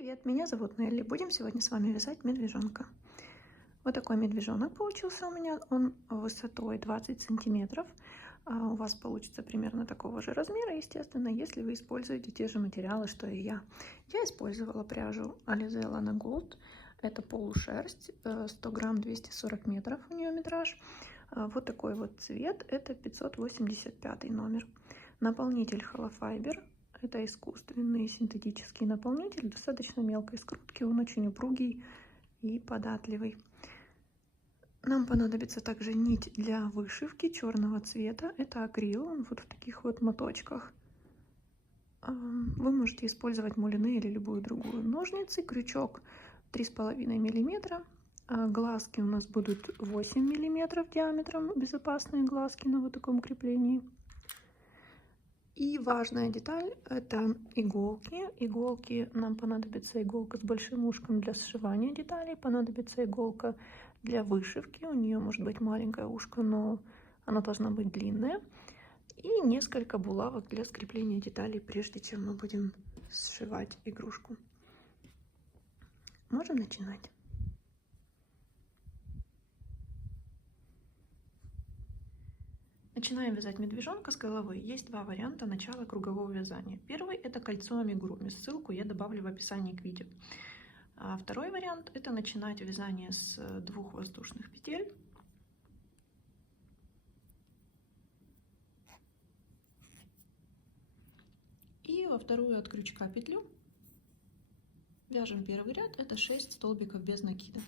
Привет, меня зовут Нелли. Будем сегодня с вами вязать медвежонка. Вот такой медвежонок получился у меня. Он высотой 20 сантиметров. У вас получится примерно такого же размера, естественно, если вы используете те же материалы, что и я. Я использовала пряжу Alize Lana Gold. Это полушерсть, 100 грамм, 240 метров у нее метраж. Вот такой вот цвет, это 585 номер. Наполнитель Hollow Fiber. Это искусственный синтетический наполнитель, достаточно мелкой скрутки, он очень упругий и податливый. Нам понадобится также нить для вышивки черного цвета, это акрил, он вот в таких вот моточках. Вы можете использовать мулины или любую другую. Ножницы, крючок 3,5 мм, глазки у нас будут 8 мм диаметром, безопасные глазки на вот таком креплении. И важная деталь — это иголки. Иголки, нам понадобится иголка с большим ушком для сшивания деталей, понадобится иголка для вышивки. У нее может быть маленькое ушко, но она должна быть длинная. И несколько булавок для скрепления деталей, прежде чем мы будем сшивать игрушку. Можем начинать. Начинаем вязать медвежонка с головы. Есть два варианта начала кругового вязания. Первый — это кольцо амигуруми. Ссылку я добавлю в описании к видео. А второй вариант — это начинать вязание с 2 воздушных петель. И во вторую от крючка петлю вяжем первый ряд. Это 6 столбиков без накида.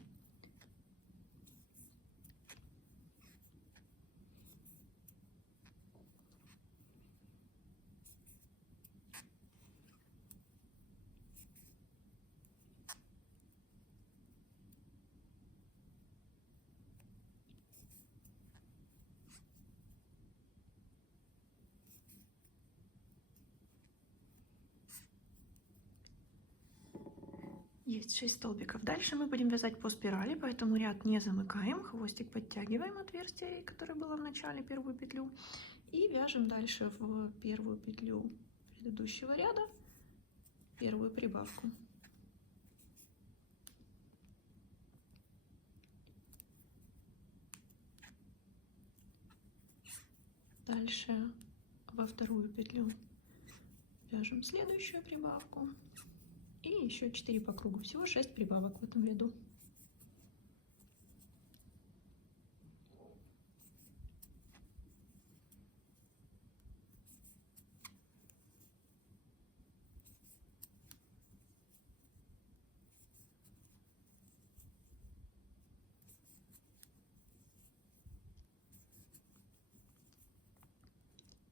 Есть 6 столбиков. Дальше мы будем вязать по спирали, поэтому ряд не замыкаем. Хвостик подтягиваем отверстие, которое было в начале, первую петлю. И вяжем дальше в первую петлю предыдущего ряда первую прибавку. Дальше во вторую петлю вяжем следующую прибавку. И еще 4 по кругу. Всего 6 прибавок в этом ряду.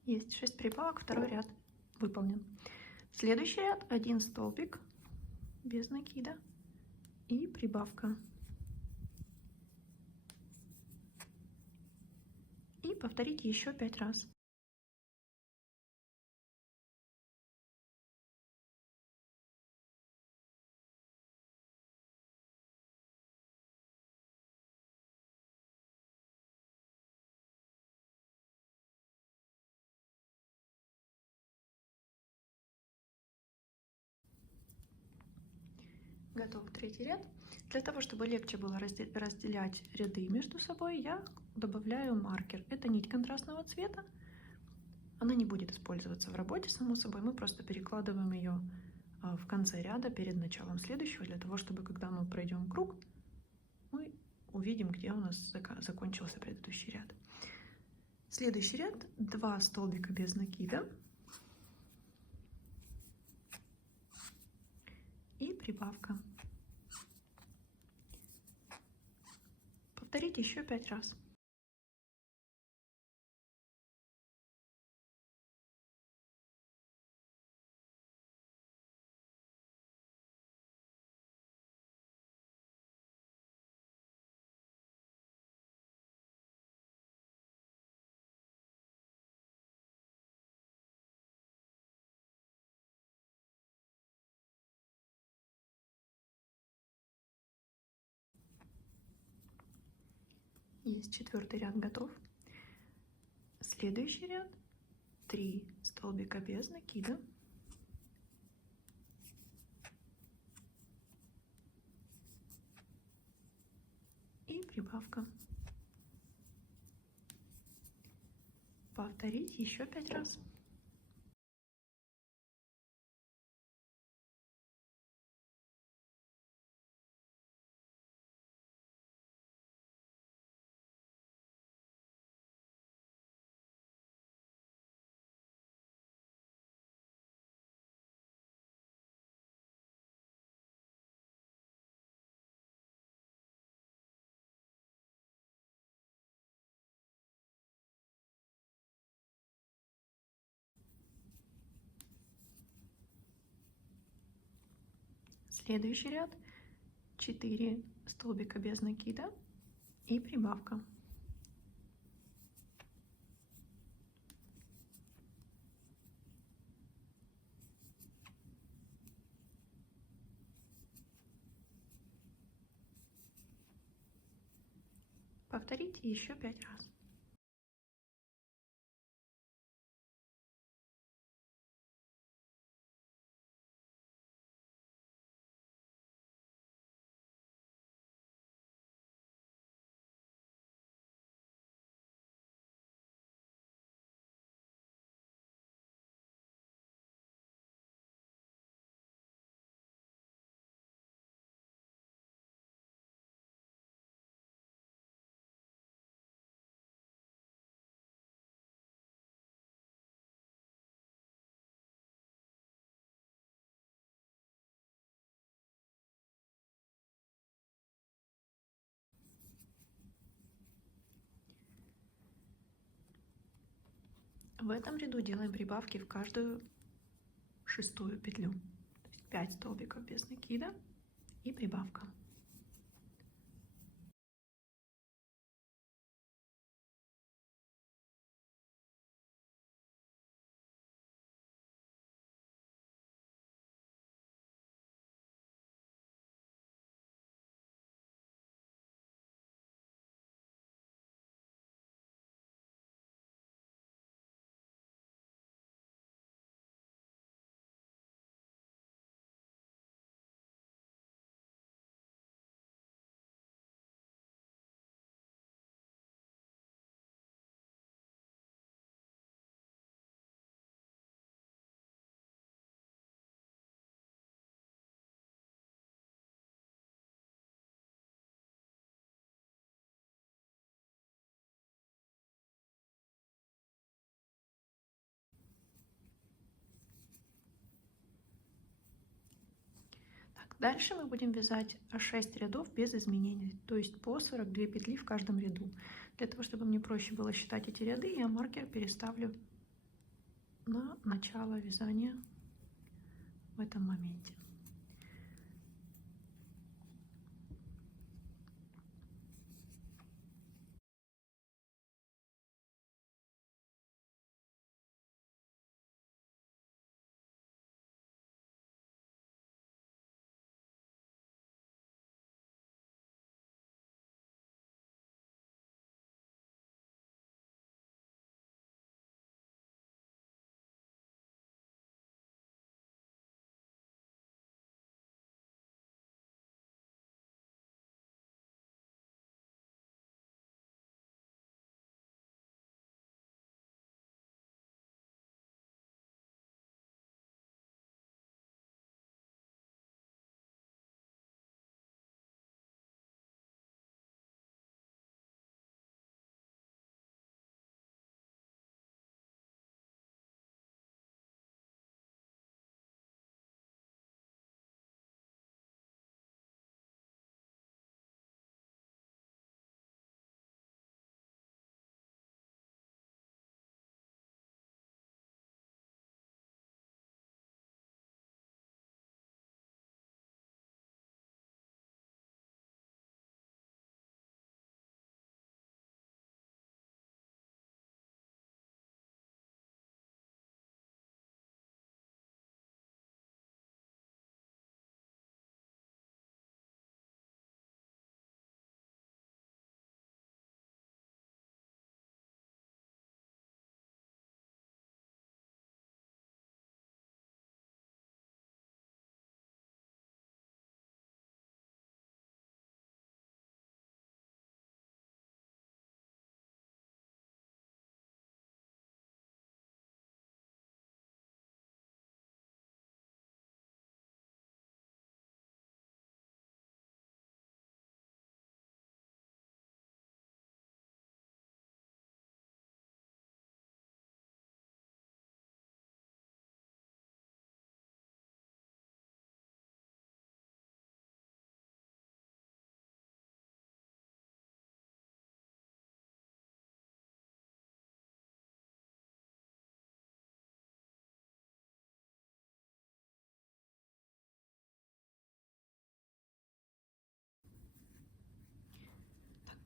Есть 6 прибавок, второй ряд выполнен. Следующий ряд: 1 столбик без накида и прибавка. И повторите еще 5 раз. Готов третий ряд. Для того, чтобы легче было разделять ряды между собой, я добавляю маркер. Это нить контрастного цвета. Она не будет использоваться в работе, само собой. Мы просто перекладываем ее в конце ряда перед началом следующего, для того, чтобы, когда мы пройдем круг, мы увидим, где у нас закончился предыдущий ряд. Следующий ряд: 2 столбика без накида и прибавка. Повторите еще 5 раз. Есть 4-й ряд готов. Следующий ряд: 3 столбика без накида прибавка. Повторить еще 5 раз. Следующий ряд 4 столбика без накида и прибавка. Повторите еще 5 раз. В этом ряду делаем прибавки в каждую шестую петлю. То есть 5 столбиков без накида и прибавка. Дальше мы будем вязать 6 рядов без изменений, то есть по 42 петли в каждом ряду. Для того, чтобы мне проще было считать эти ряды, я маркер переставлю на начало вязания в этом моменте.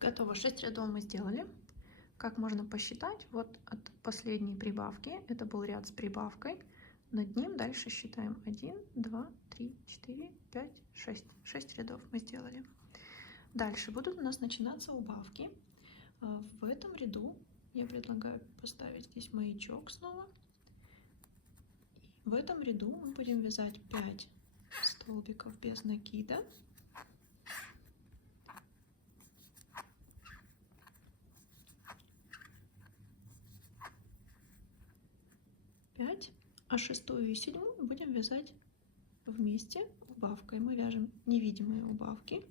Готово, 6 рядов мы сделали. Как можно посчитать, вот от последней прибавки, это был ряд с прибавкой, над ним дальше считаем 1, 2, 3, 4, 5, 6. 6 рядов мы сделали. Дальше будут у нас начинаться убавки. В этом ряду я предлагаю поставить здесь маячок снова. В этом ряду мы будем вязать 5 столбиков без накида. А шестую и седьмую будем вязать вместе убавкой. Мы вяжем невидимые убавки.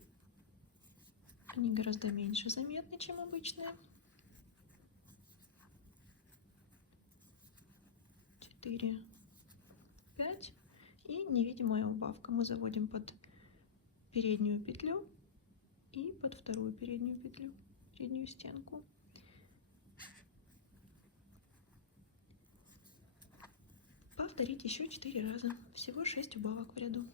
Они гораздо меньше заметны, чем обычные. 4, 5 и невидимая убавка. Мы заводим под переднюю петлю и под вторую переднюю петлю, переднюю стенку. Повторить еще 4 раза. Всего 6 убавок в ряду.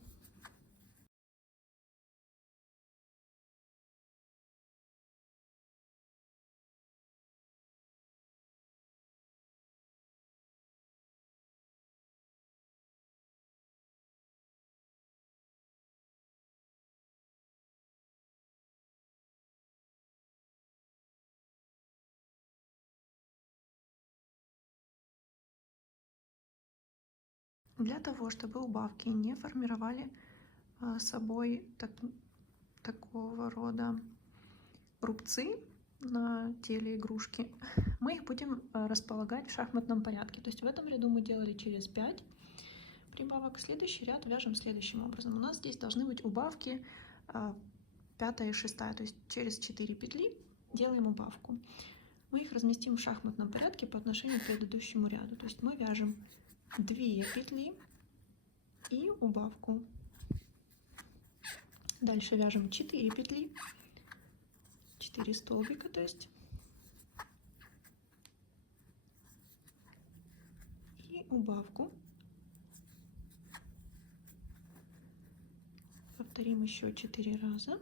Для того, чтобы убавки не формировали собой такого рода рубцы на теле игрушки, мы их будем располагать в шахматном порядке. То есть в этом ряду мы делали через 5 прибавок. Следующий ряд вяжем следующим образом. У нас здесь должны быть убавки 5 и 6, то есть через 4 петли делаем убавку. Мы их разместим в шахматном порядке по отношению к предыдущему ряду. То есть мы вяжем 2 петли и убавку. Дальше вяжем 4 петли, 4 столбика, то есть, и убавку. Повторим еще 4 раза.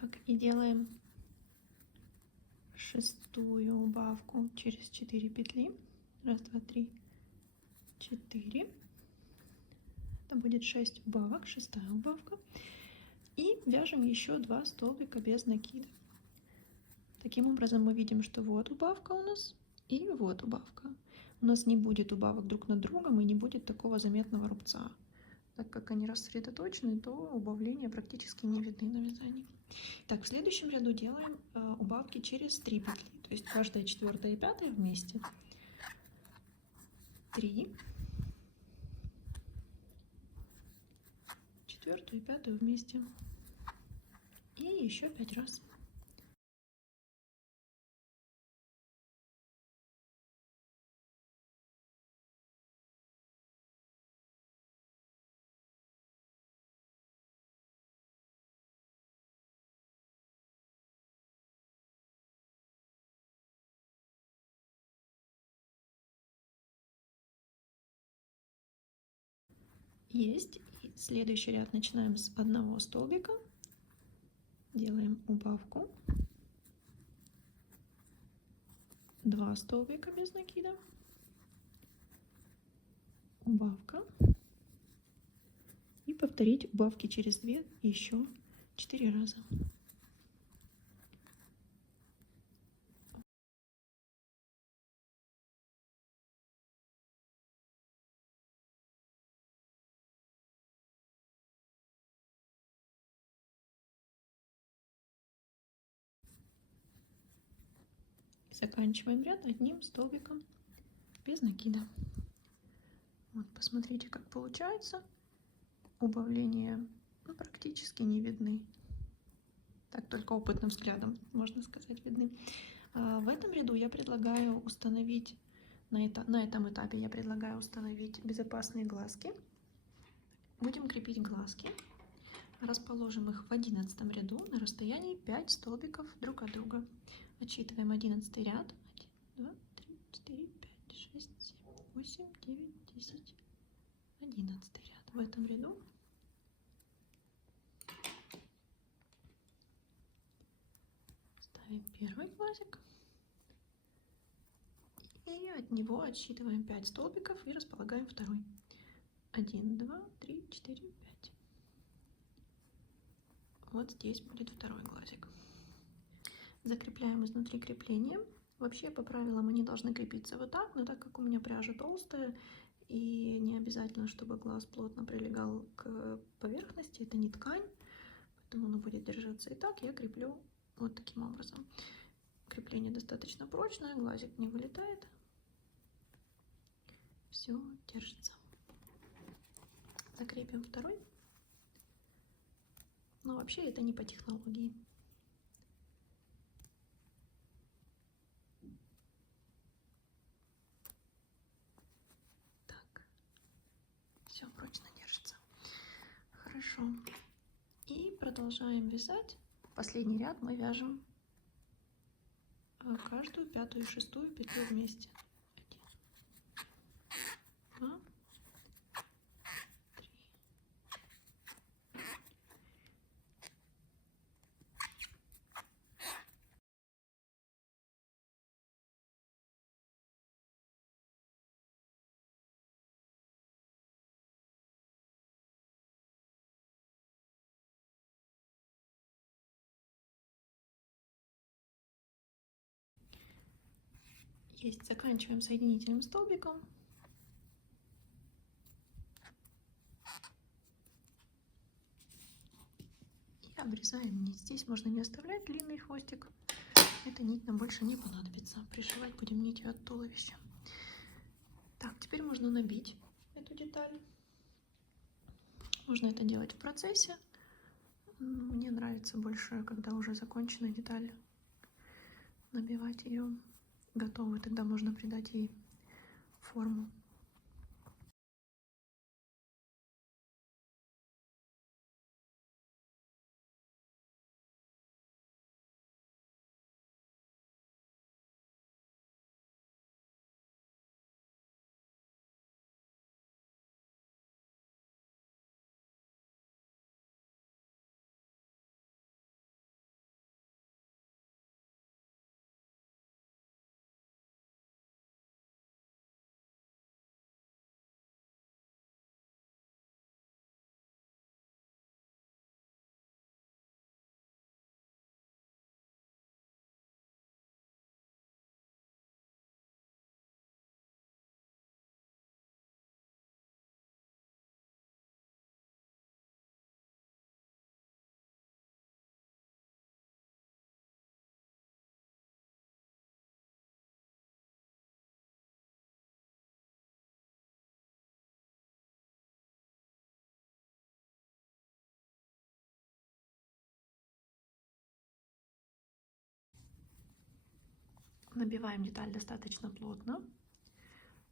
Так, и делаем шестую убавку через 4 петли. 1, 2, 3, 4. Это будет 6 убавок, шестая убавка. И вяжем еще 2 столбика без накида. Таким образом мы видим, что вот убавка у нас и вот убавка. У нас не будет убавок друг над другом и не будет такого заметного рубца. Так как они рассредоточены, то убавления практически не видны на вязании. Так, в следующем ряду делаем убавки через 3 петли, то есть каждая 4 и 5 вместе. 3, 4 и 5 вместе. И еще 5 раз. Есть. И следующий ряд начинаем с одного столбика. Делаем убавку. 2 столбика без накида. Убавка. И повторить убавки через 2 еще 4 раза. заканчиваем ряд одним столбиком без накида. Вот, посмотрите, как получается. Убавления практически не видны. Так, только опытным взглядом, можно сказать, видны. В этом ряду я предлагаю установить, на этом этапе я предлагаю установить безопасные глазки. Будем крепить глазки. Расположим их в 11 ряду на расстоянии 5 столбиков друг от друга. Отсчитываем 11 ряд. 1, 2, 3, 4, 5, 6, 7, 8, 9, 10, 11 ряд. В этом ряду ставим первый глазик. И от него отсчитываем 5 столбиков и располагаем второй. 1, 2, 3, 4, 5. Вот здесь будет второй глазик. Закрепляем изнутри креплением. Вообще, по правилам, они должны крепиться вот так, но так как у меня пряжа толстая и не обязательно, чтобы глаз плотно прилегал к поверхности, это не ткань, поэтому он будет держаться и так, я креплю вот таким образом. Крепление достаточно прочное, глазик не вылетает, все держится. Закрепим второй. Но вообще это не по технологии. Так, все прочно держится. Хорошо. И продолжаем вязать. Последний ряд мы вяжем каждую пятую и шестую петлю вместе. 1, 2, 3. Есть, заканчиваем соединительным столбиком. И обрезаем нить. Здесь можно не оставлять длинный хвостик. Эта нить нам больше не понадобится. Пришивать будем нитью от туловища. Так, теперь можно набить эту деталь. Можно это делать в процессе. Мне нравится больше, когда уже закончена деталь, набивать ее готовую. Тогда можно придать ей форму. Набиваем деталь достаточно плотно.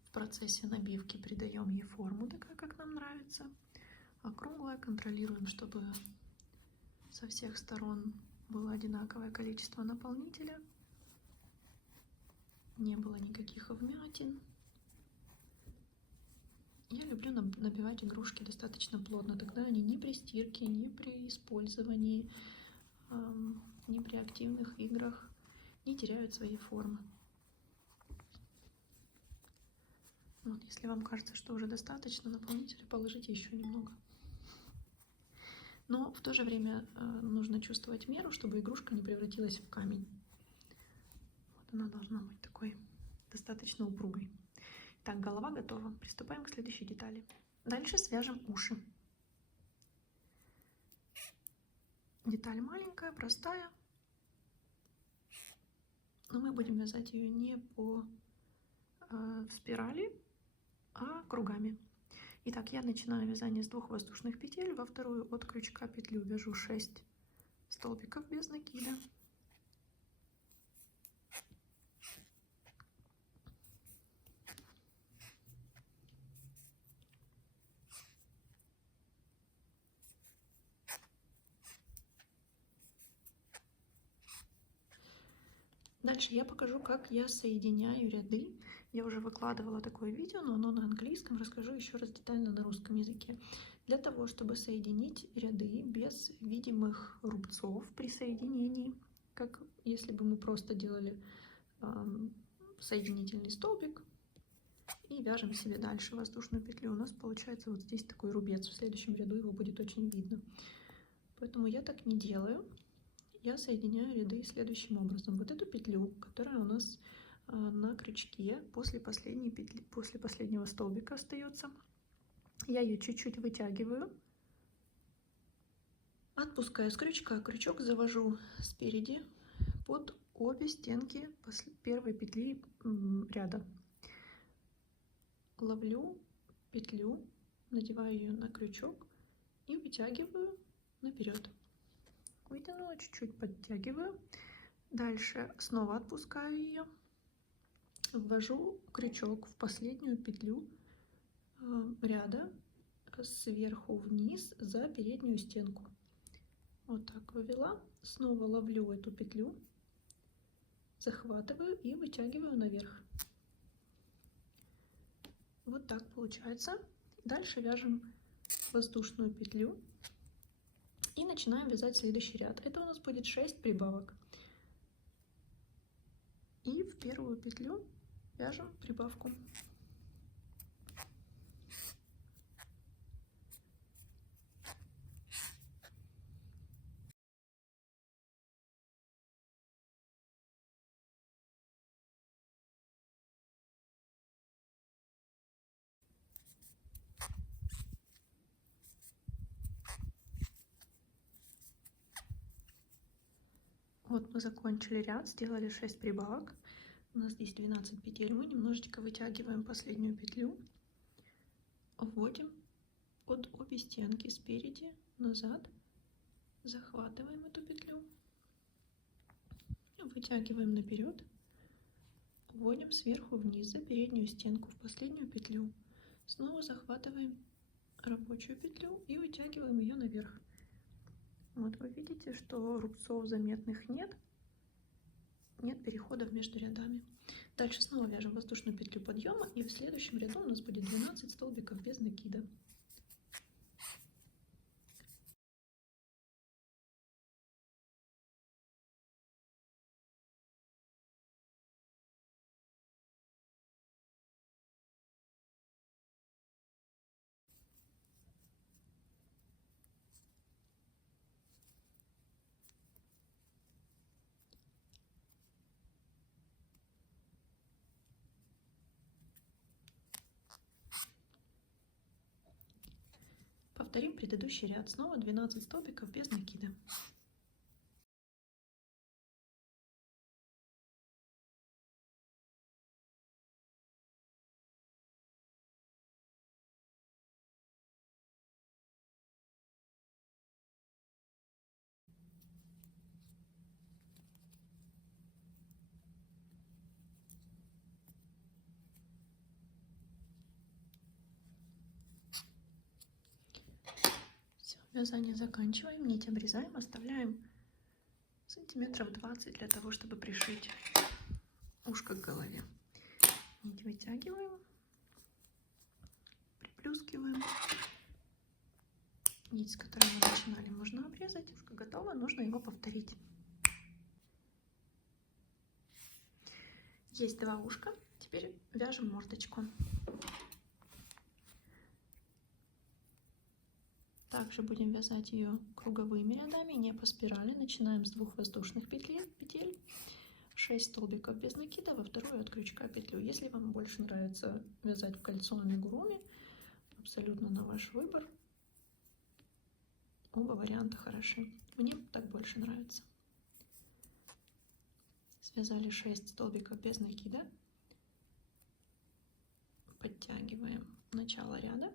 В процессе набивки придаем ей форму, такая, как нам нравится. Округлая, контролируем, чтобы со всех сторон было одинаковое количество наполнителя. Не было никаких вмятин. Я люблю набивать игрушки достаточно плотно. Тогда они ни при стирке, ни при использовании, ни при активных играх не теряют своей формы. Вот, если вам кажется, что уже достаточно наполнителя, положите еще немного. Но в то же время нужно чувствовать меру, чтобы игрушка не превратилась в камень. Вот она должна быть такой достаточно упругой. Так, голова готова. Приступаем к следующей детали. Дальше свяжем уши. Деталь маленькая, простая. Но мы будем вязать ее не по спирали, а кругами. Итак, я начинаю вязание с 2 воздушных петель. Во вторую от крючка петлю вяжу 6 столбиков без накида. Дальше я покажу, как я соединяю ряды. Я уже выкладывала такое видео, но оно на английском. Расскажу еще раз детально на русском языке. Для того, чтобы соединить ряды без видимых рубцов при соединении, как если бы мы просто делали соединительный столбик и вяжем себе дальше воздушную петлю, у нас получается вот здесь такой рубец. В следующем ряду его будет очень видно. Поэтому я так не делаю. Я соединяю ряды следующим образом. Вот эту петлю, которая у нас на крючке после последней петли, после последнего столбика остается, я ее чуть-чуть вытягиваю, отпускаю с крючка, крючок завожу спереди под обе стенки первой петли ряда. Ловлю петлю, надеваю ее на крючок и вытягиваю наперед. Вытянула, чуть-чуть подтягиваю. Дальше снова отпускаю ее, ввожу крючок в последнюю петлю ряда сверху вниз за переднюю стенку. Вот так вывела, снова ловлю эту петлю, захватываю и вытягиваю наверх. Вот так получается. Дальше вяжем воздушную петлю и начинаем вязать следующий ряд. Это у нас будет 6 прибавок. И в первую петлю вяжем прибавку. Вот мы закончили ряд, сделали 6 прибавок. У нас здесь 12 петель. Мы немножечко вытягиваем последнюю петлю, вводим под обе стенки спереди, назад, захватываем эту петлю, вытягиваем наперед, вводим сверху вниз за переднюю стенку в последнюю петлю, снова захватываем рабочую петлю и вытягиваем ее наверх. Вот вы видите, что рубцов заметных нет переходов между рядами. Дальше снова вяжем воздушную петлю подъема, и в следующем ряду у нас будет 12 столбиков без накида. Повторим предыдущий ряд. Снова 12 столбиков без накида. Все, вязание заканчиваем, нить обрезаем, оставляем сантиметров 20 для того, чтобы пришить ушко к голове. Нить вытягиваем, приплюскиваем. Нить, с которой мы начинали, можно обрезать. Ушко готово, нужно его повторить. Есть 2 ушка, теперь вяжем мордочку. Также будем вязать ее круговыми рядами, не по спирали. Начинаем с 2 воздушных петель, 6 столбиков без накида, во вторую от крючка петлю. Если вам больше нравится вязать в кольцо амигуруми, абсолютно на ваш выбор. Оба варианта хороши. Мне так больше нравится. связали 6 столбиков без накида. Подтягиваем начало ряда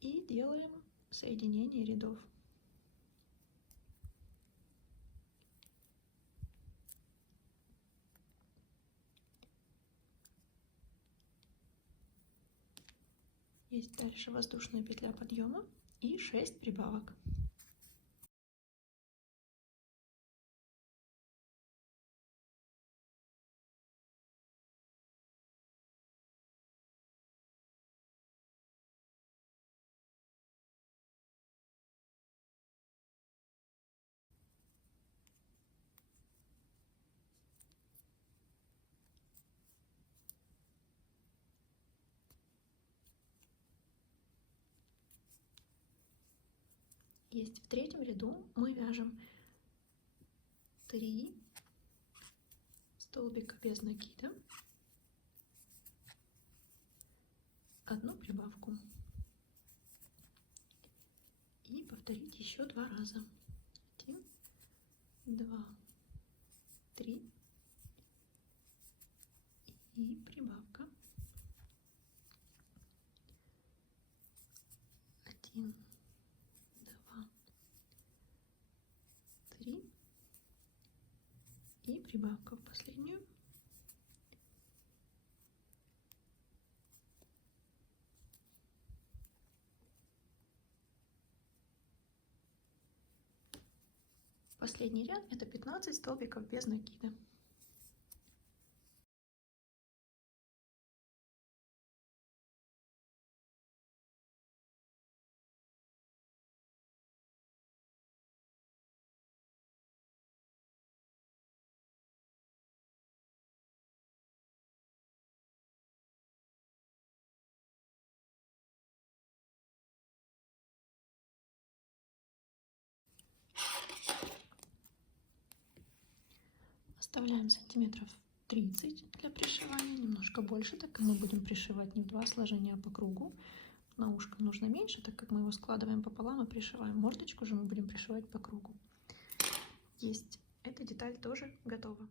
и делаем соединение рядов. Есть дальше воздушная петля подъема и 6 прибавок. Есть в третьем ряду мы вяжем 3 столбика без накида, 1 прибавку и повторить еще 2 раза. 1, 2, 3 и прибавка. 1, 2, 3 и прибавка в последнюю. Последний ряд — это 15 столбиков без накида. Оставляем сантиметров 30 для пришивания, немножко больше, так как мы будем пришивать не в 2 сложения, а по кругу. На ушко нужно меньше, так как мы его складываем пополам и пришиваем. Мордочку же мы будем пришивать по кругу. Есть. Эта деталь тоже готова.